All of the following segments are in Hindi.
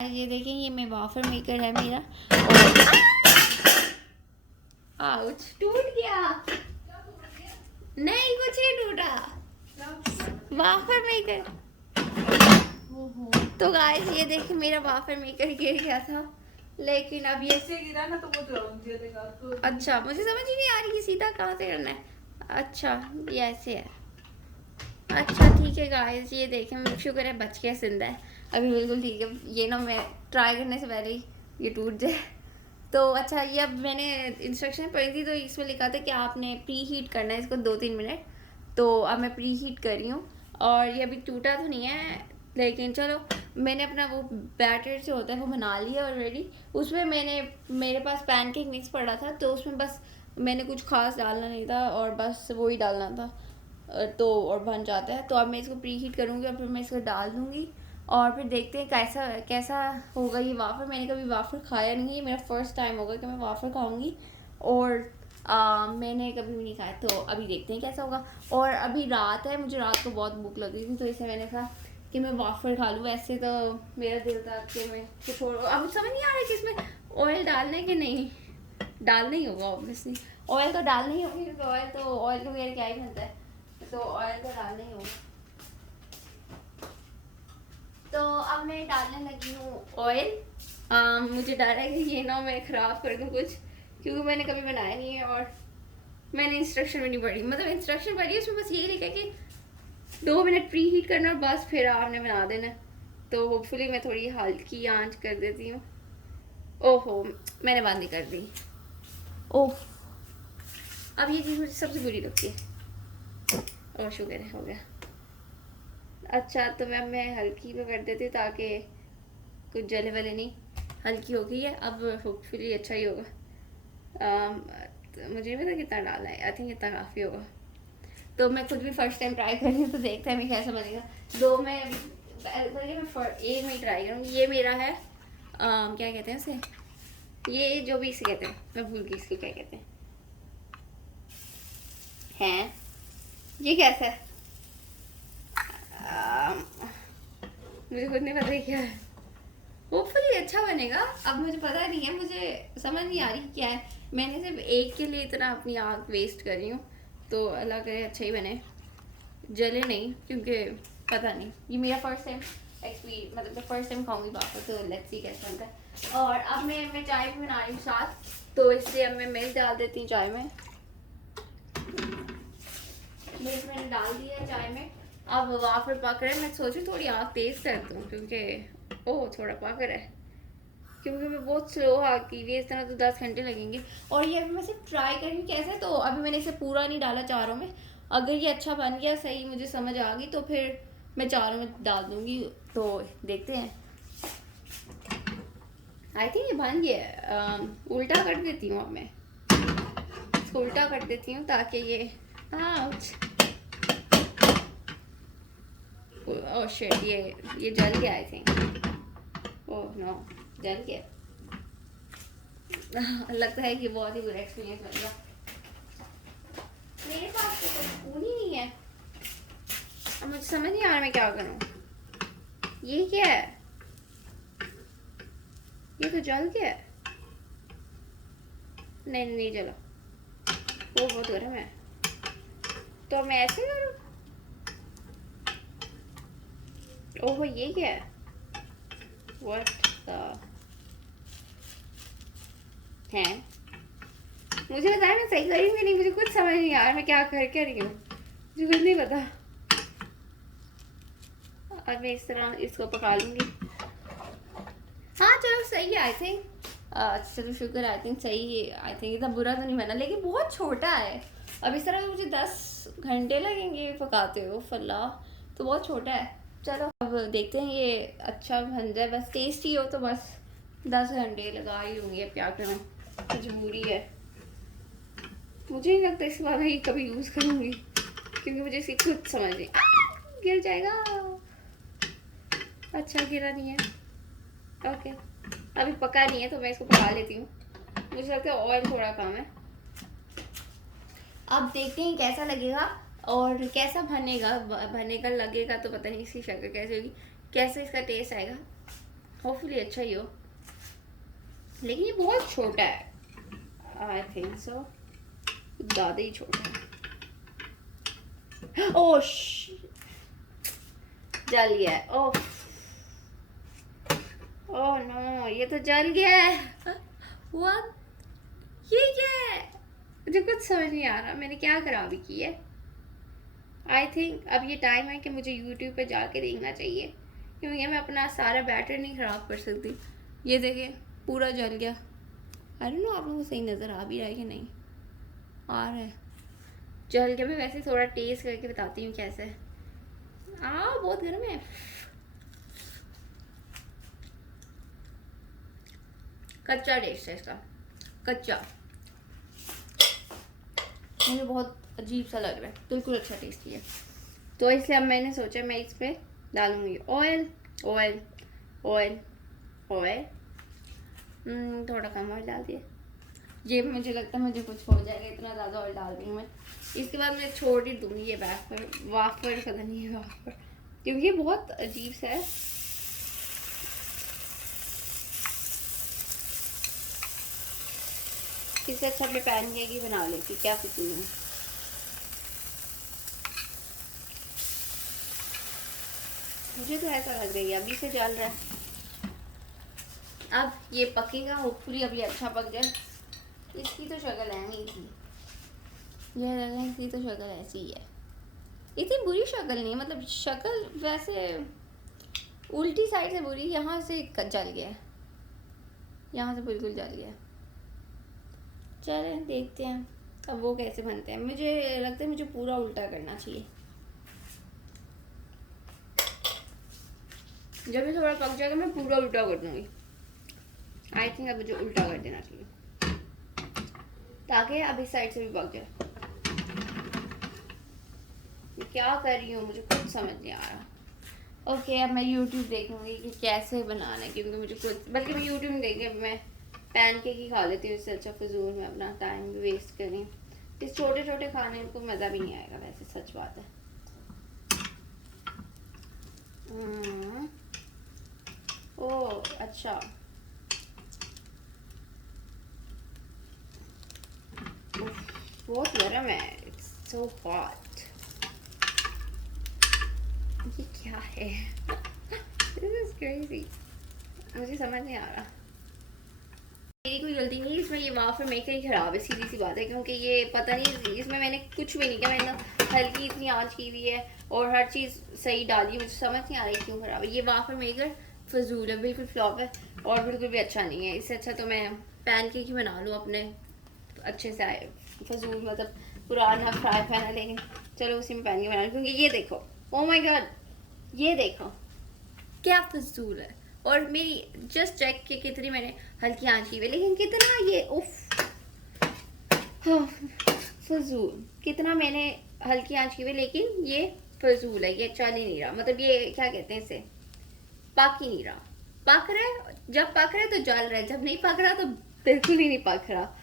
ये देखें, ये मैं वाफर मेकर है मेरा और आउच टूट गया। नहीं, कुछ नहीं टूटा, वाफर मेकर। तो गाइस ये देखिए मेरा वाफर मेकर गिर गया था, लेकिन अब ये से गिरा ना तो वो जलेगा तो। अच्छा, मुझे समझ ही नहीं आ रही कि सीधा कहाँ से करना है। अच्छा, ये ऐसे है। अच्छा ठीक है गाइस, ये देखें, शुक्र है बच गया, जिंदा है अभी, बिल्कुल ठीक है। ये ना मैं ट्राई करने से पहले ही ये टूट जाए। तो अच्छा, ये अब मैंने इंस्ट्रक्शन पढ़ी थी तो इसमें लिखा था कि आपने प्री हीट करना है इसको 2-3 मिनट। तो अब मैं प्री हीट कर रही हूँ और ये अभी टूटा तो नहीं है, लेकिन चलो मैंने अपना वो बैटर जो होता है वो बना लिया ऑलरेडी। उसमें मेरे पास पैनकेक मिक्स पड़ा था, तो उसमें बस मैंने कुछ खास डालना नहीं था और बस वही डालना था, तो और बन जाता है। तो अब मैं इसको प्री हीट करूँगी और फिर मैं इसको डाल दूँगी और फिर देखते हैं कैसा कैसा होगा ये वाफ़र। मैंने कभी वाफ़र खाया नहीं है, मेरा फर्स्ट टाइम होगा कि मैं वाफ़र खाऊंगी और मैंने कभी भी नहीं खाया, तो अभी देखते हैं कैसा होगा। और अभी रात है, मुझे रात को बहुत भूख लगी थी, तो इसलिए मैंने कहा कि मैं वाफ़र खा लूँ। वैसे तो मेरा दिल था कि मैं कुछ और, अब समझ नहीं आ रहा कि इसमें ऑयल डालना है कि नहीं। डालना ही होगा ऑब्वियसली, ऑयल तो डालना ही होगी क्योंकि ऑयल तो वगैरह क्या ही बनता है, तो ऑयल तो डालना ही होगा। तो अब मैं डालने लगी हूँ ऑयल। मुझे डर है कि ये ना मैं ख़राब कर दूँ कुछ, क्योंकि मैंने कभी बनाया नहीं है और मैंने इंस्ट्रक्शन में नहीं पढ़ी, मतलब इंस्ट्रक्शन पढ़ी है उसमें बस यही लिखा है कि 2 मिनट प्री हीट करना और बस फिर आपने बना देना। तो होपफुली मैं थोड़ी हल्की आंच कर देती हूँ। ओहो, मैंने बंद ही कर दी। ओह, अब ये चीज़ मुझे सबसे बुरी लगती है। और शुक्र है हो गया। अच्छा, तो मैं हल्की पे कर देती हूँ ताकि कुछ जले वाले नहीं। हल्की हो गई है, अब होपफुली अच्छा ही होगा। तो मुझे नहीं पता कितना डालना है, आई थिंक इतना काफ़ी होगा। तो मैं खुद भी फर्स्ट टाइम ट्राई कर रही हूँ, तो देखते हैं मैं कैसा बनेगा। पहले मैं एक में ट्राई करूँगी। ये मेरा है क्या कहते हैं उसे, ये जो भी इसे कहते हैं, मैं भूल गई इसको क्या कहते हैं। ये कैसा है? मुझे खुद नहीं पता क्या है। होपफुली अच्छा बनेगा। अब मुझे पता नहीं है, मुझे समझ नहीं आ रही क्या है। मैंने सिर्फ एक के लिए इतना अपनी आग वेस्ट कर रही हूँ, तो अल्लाह करे अच्छा ही बने, जले नहीं, क्योंकि पता नहीं, ये मेरा फर्स्ट टाइम एक्सपीरियंस, मतलब मैं फर्स्ट टाइम खाऊंगी पापा, तो लेट्स सी कैसा बनता है। और अब मैं चाय भी बना रही हूँ साथ, तो इसलिए अब मैं मिल्क डाल देती हूँ चाय में। मिल्क मैंने डाल दिया चाय में। अब वाफर पक रहा है, मैं सोचूं थोड़ी आग तेज़ कर दूँ क्योंकि ओह थोड़ा पक रहा है, क्योंकि मैं बहुत स्लो आग की हुई है, इस तरह तो 10 घंटे लगेंगे। और ये अभी मैं सिर्फ ट्राई करूँ कैसे, तो अभी मैंने इसे पूरा नहीं डाला चारों में। अगर ये अच्छा बन गया, सही मुझे समझ आ गई, तो फिर मैं चारों में डाल दूँगी, तो देखते हैं। आई थिंक ये बन गया है। उल्टा कर देती हूँ अब मैं इसको, उल्टा कर देती हूँ ताकि ये ओह शिट, ये जल गया आई थिंक। ओह नो, जल गया। लगता है कि बहुत ही बुरा एक्सपीरियंस बनेगा। मेरे पास तो कोई स्पून ही नहीं है, अब मुझे समझ नहीं आ रहा मैं क्या करूँ। ये क्या है? ये तो जल गया है। नहीं नहीं जला, वो बहुत गर्म है। तो मैं ऐसे करूँ? ओह ये क्या है? व्हाट द है? मुझे बताया मैं सही करी हूँ कि नहीं, मुझे कुछ समझ नहीं आ रहा मैं क्या रही हूँ, मुझे कुछ नहीं पता। अब मैं इस तरह इसको पका लूँगी। हाँ चलो सही है आई थिंक। चलो शुक्र, आई थिंक सही है। आई थिंक इतना बुरा तो नहीं बना, लेकिन बहुत छोटा है। अब इस तरह मुझे 10 घंटे लगेंगे पकाते हो फल्ला, तो बहुत छोटा है। चलो अब देखते हैं ये अच्छा बन जाए, बस टेस्टी हो तो बस 10 घंटे लगा ही लूँगी। अब क्या करूँ, मजबूरी है। मुझे नहीं लगता इसके बाद मैं कभी यूज़ करूँगी, क्योंकि मुझे इसकी खुद समझ नहीं। गिर जाएगा। अच्छा गिरा नहीं है, ओके। अभी पका नहीं है तो मैं इसको पका लेती हूँ, मुझे लगता है ऑयल थोड़ा कम है। अब देखते हैं कैसा लगेगा और कैसा बनेगा लगेगा तो पता नहीं इसकी शक्ल कैसे होगी, कैसे इसका टेस्ट आएगा। होपफुली अच्छा ही हो, लेकिन ये बहुत छोटा है, आई थिंक सो ज़्यादा ही छोटा है। ओह जल गया है, ओह ओह नो, ये तो जल गया है। व्हाट, ये क्या है? मुझे कुछ समझ नहीं आ रहा मैंने क्या खराबी की है। आई थिंक अब ये टाइम है कि मुझे यूट्यूब पे जाके देखना चाहिए, क्योंकि मैं अपना सारा बैटर नहीं ख़राब कर सकती। ये देखें पूरा जल गया। आई डोंट नो आप लोगों को सही नज़र आ भी रहा है कि नहीं आ रहा है। जल के मैं वैसे थोड़ा टेस्ट करके बताती हूँ कैसे है। बहुत गर्म है। कच्चा टेस्ट है इसका, कच्चा, मुझे बहुत अजीब सा लग रहा है, बिल्कुल अच्छा टेस्ट है। तो इसलिए अब मैंने सोचा मैं इस पर डालूंगी ऑयल ऑयल ऑयल ऑयल। थोड़ा कम ऑयल डाल दिया, ये मुझे लगता है मुझे कुछ हो जाएगा, इतना ज़्यादा ऑयल डाल रही हूँ मैं। इसके बाद मैं छोड़ ही दूँगी ये वाफर पता नहीं है वाफर, क्योंकि ये बहुत अजीब सा है। इससे अच्छा मैं पैनकेक ही बना लेती, क्या फिक्र है। मुझे तो ऐसा लग रही है अभी से जल रहा है। अब ये पकेगा होपफुली, अब ये अच्छा पक जाए। इसकी तो शक्ल है नहीं थी, ये लगा इसकी तो शक्ल ऐसी ही है, इतनी बुरी शक्ल नहीं है, मतलब शक्ल वैसे उल्टी साइड से बुरी, यहाँ से जल गया, यहाँ से बिल्कुल जल गया। चले देखते हैं अब वो कैसे बनते हैं। मुझे लगता है मुझे पूरा उल्टा करना चाहिए, जब ये थोड़ा पक जाएगा मैं पूरा उल्टा कर दूंगी। आई थिंक अब मुझे उल्टा कर देना चाहिए ताकि अब इस साइड से भी पक जाए। मैं क्या कर रही हूँ मुझे कुछ समझ नहीं आ रहा। ओके अब मैं यूट्यूब देखूंगी कि कैसे बनाना है, क्योंकि मुझे कुछ, बल्कि मैं यूट्यूब में देख के मैं पैनकेक ही खा लेती हूँ, इससे अच्छा फिजूल में अपना टाइम भी वेस्ट करें। इस छोटे छोटे खाने को मज़ा भी नहीं आएगा वैसे, सच बात है। ओह अच्छा, बहुत गर्म है, इट्स सो हॉट। ये क्या है? दिस इज क्रेजी, मुझे समझ नहीं आ रहा। मेरी कोई गलती नहीं, इसमें ये वाफर मेकर ही खराब है, सीधी सी बात है, क्योंकि ये पता नहीं इसमें मैंने कुछ भी नहीं किया, मैंने हल्की इतनी आंच की हुई है और हर चीज़ सही डाली, मुझे समझ नहीं आ रही क्यों खराब है। ये वाफर मेकर फजूल है, बिल्कुल फ्लॉप है और बिल्कुल भी अच्छा नहीं है। इससे अच्छा तो मैं पैनकेक ही बना लूँ अपने अच्छे से आए। फजूल मतलब पुराना फ्राई पैन है, लेकिन चलो उसी में पैनकेक बना लूँ, क्योंकि ये देखो, ओह माय गॉड, ये देखो क्या फजूल है। और मेरी जस्ट चेक के कितनी मैंने हल्की आंच की हुई, लेकिन कितना ये उफ, हाँ फजूल, कितना मैंने हल्की आंच की हुई, लेकिन ये फजूल है, ये चल ही नहीं रहा। मतलब ये क्या कहते हैं इसे, पक ही नहीं रहा। पक रहा है, जब पक रहा है तो जल रहा है, जब नहीं पक रहा तो बिल्कुल ही नहीं पक रहा।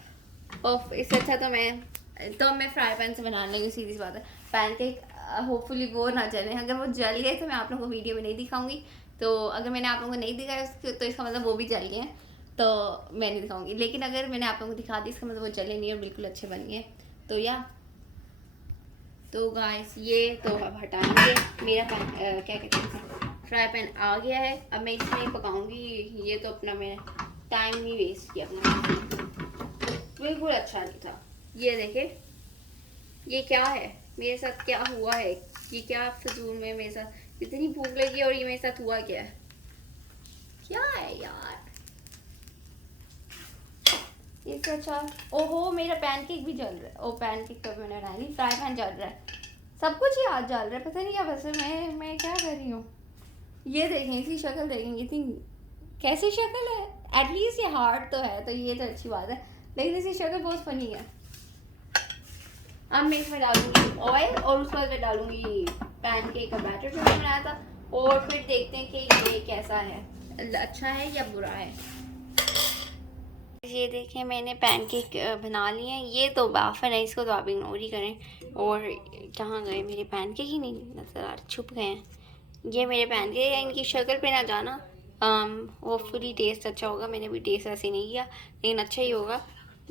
और इससे अच्छा तो मैं फ्राई पैन से बनाने लगी, सीधी सी बात है। पैनकेक होपफुली वो ना जले, अगर वो जल गए तो मैं आप लोगों को वीडियो में नहीं दिखाऊंगी। तो अगर मैंने आप लोगों को नहीं दिखाया तो इसका मतलब वो भी जल गए हैं, तो मैं नहीं दिखाऊंगी। लेकिन अगर मैंने आप लोगों को दिखा दी इसका मतलब वो जले नहीं और बिल्कुल अच्छे बन गए। तो या तो गाइस ये तो अब हटाएंगे। मेरा पैन क्या कहते हैं फ्राई पैन आ गया है, अब मैं इसमें पकाऊंगी। ये तो अपना मैंने टाइम नहीं वेस्ट किया अपना, बिल्कुल अच्छा नहीं था। ये देखे ये क्या है मेरे साथ, क्या हुआ है, ये क्या फजूल में मेरे साथ इतनी भूख लगी और ये मेरे साथ हुआ क्या है, क्या है यार। इससे अच्छा, ओहो मेरा पैनकेक भी जल रहा है। ओ पैनकेक तो मैंने बनाया नहीं, फ्राई पैन जल रहा है, सब कुछ ही आज जल रहा है, पता नहीं क्या। वैसे मैं क्या कर रही हूँ, ये देखें इसकी शक्ल देखेंगे, इतनी कैसी शक्ल है। एटलीस्ट ये हार्ड तो है, तो ये तो अच्छी बात है, लेकिन इसकी शक्ल बहुत फनी है। अब मैं इसमें डालूंगी ऑयल और उसके बाद मैं डालूंगी पैनकेक का बैटर जो मैंने बनाया था, और फिर देखते हैं कि ये कैसा है, अच्छा है या बुरा है। ये देखें मैंने पैनकेक बना लिए हैं। ये तो बाफर है, इसको तो आप इग्नोर ही करें। और कहाँ गए मेरे पैनकेक, ही नहीं नजर आ रहे, छुप गए हैं। ये मेरे पैनकेक हैं, इनकी शक्ल पे ना जाना, होपफुली टेस्ट अच्छा होगा। मैंने भी टेस्ट ऐसे नहीं किया, लेकिन अच्छा ही होगा।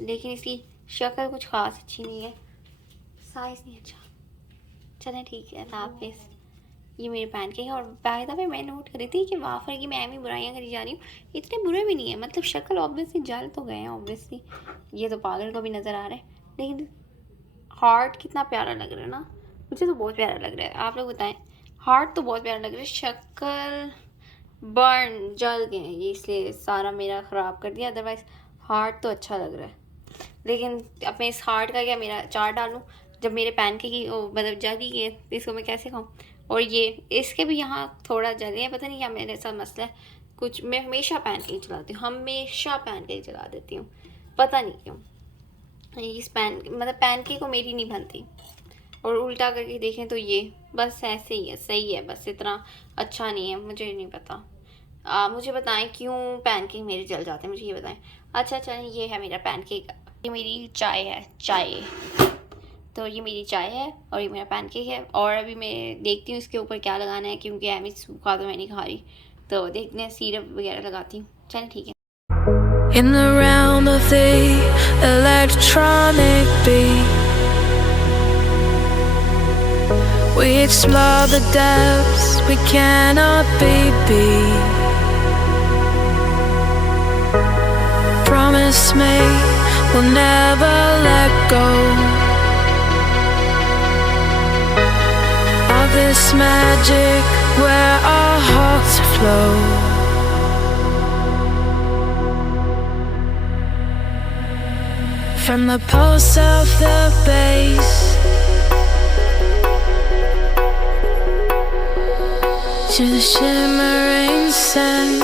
लेकिन इसकी शक्ल कुछ खास अच्छी नहीं है, साइज़ नहीं अच्छा। चलें ठीक है, अल्लाह हाफिज़। ये मेरे पैनकेक है। और बाय द वे मैं नोट करी थी कि वाफर की मैं भी बुराइयां करी जा रही हूँ, इतने बुरे भी नहीं है। मतलब शक्ल ऑब्वियसली जल तो गए हैं ऑब्वियसली, ये तो पागल को भी नज़र आ रहा है, लेकिन हार्ट कितना प्यारा लग रहा है ना। मुझे तो बहुत प्यारा लग रहा है, आप लोग बताएं। हार्ट तो बहुत प्यारा लग रहा है, शक्ल बर्न जल गए हैं ये, इसलिए सारा मेरा ख़राब कर दिया। अदरवाइज़ हार्ट तो अच्छा लग रहा है। लेकिन अब मैं इस हार्ट का क्या मेरा अचार डालूँ, जब मेरे पैनकेक की मतलब जल ही गए, इसको मैं कैसे खाऊँ। और ये इसके भी यहाँ थोड़ा जले हैं, पता नहीं क्या मेरे साथ मसला है कुछ। मैं हमेशा पैनकेक जलाती हूँ, हमेशा पैनकेक जला देती हूँ, पता नहीं क्यों। इस मतलब पैनकेक को मेरी नहीं बनती। और उल्टा करके देखें तो ये बस ऐसे ही है, सही है, बस इतना अच्छा नहीं है। मुझे नहीं पता, मुझे बताएं क्यों पैनकेक मेरे जल जाते हैं, मुझे ये बताएं। अच्छा चलें, ये है मेरा पैनकेक, ये मेरी चाय है, चाय। तो ये मेरी चाय है और ये मेरा पैनकेक है। और अभी मैं देखती हूँ इसके ऊपर क्या लगाना है, क्योंकि एमी सूखा तो मैं नहीं खा रही, तो देखते हैं सिरप वगैरह लगाती हूँ। चलें ठीक है। In the realm of the electronic beat, we explore the depths we cannot be beat. Promise me we'll never let go of this magic where our hearts flow. From the pulse of the bass to the shimmering sand,